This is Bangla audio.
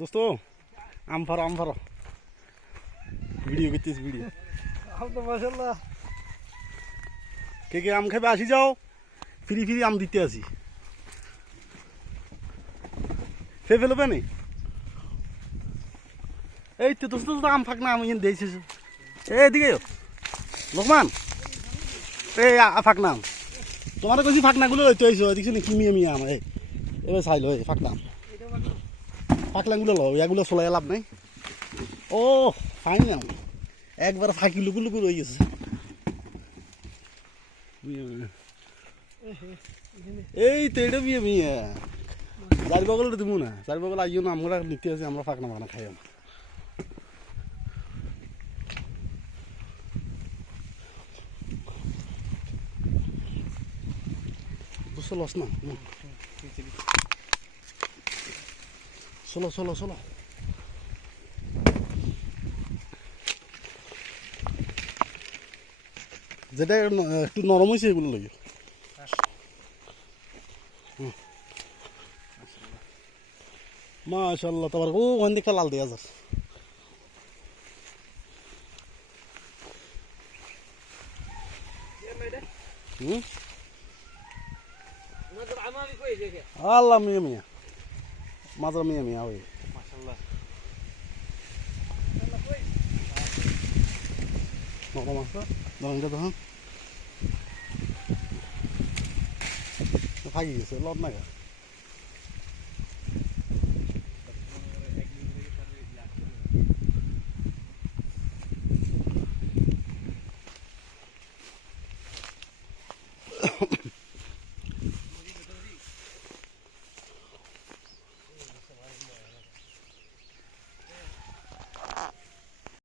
দোস্ত আম ফারো ভিডিও করতেছি ভিডিও। আম তো মাশাআল্লাহ। কে আম খাবে আসি যাও, ফ্রি আম দিতে আসি। ফেলবে নি এই তো দোস্ত আম ফাঁক না আমি দিয়েছি এদিকে লোকমান এই ফাঁক নাম তোমার কইছি ফাঁক নাগুলো লইতে হয়েছ দেখছি নি কিমিয়ে মিয়া আমার এবার চাইল ফাঁক নাম ফাঁকলাগুলো লো এগুলো চলাই লাভ নাই। ও ফাইন নাম একবার ফাঁকি লুকু লুকু রয়ে গেছে। এই তো এটা বিয়ে মিয়া চারি বগল দিব না, চারি বগল আইও না আমরা নিতে আছি, আমরা ফাঁক না খাই আমার বুঝছো লস না। চলো চলো চলো যেটা একটু নরম হয়েছে এগুলো লাগে। মাশাআল্লাহ তোমার ও ওখান দিকে লাল দেওয়া যাচ্ছে। আল্লাহ মিয়া মিয়া মাজার মিয়া মিয়া ওই নরম আছে ধরনটা তখন থাকি গেছে লট না।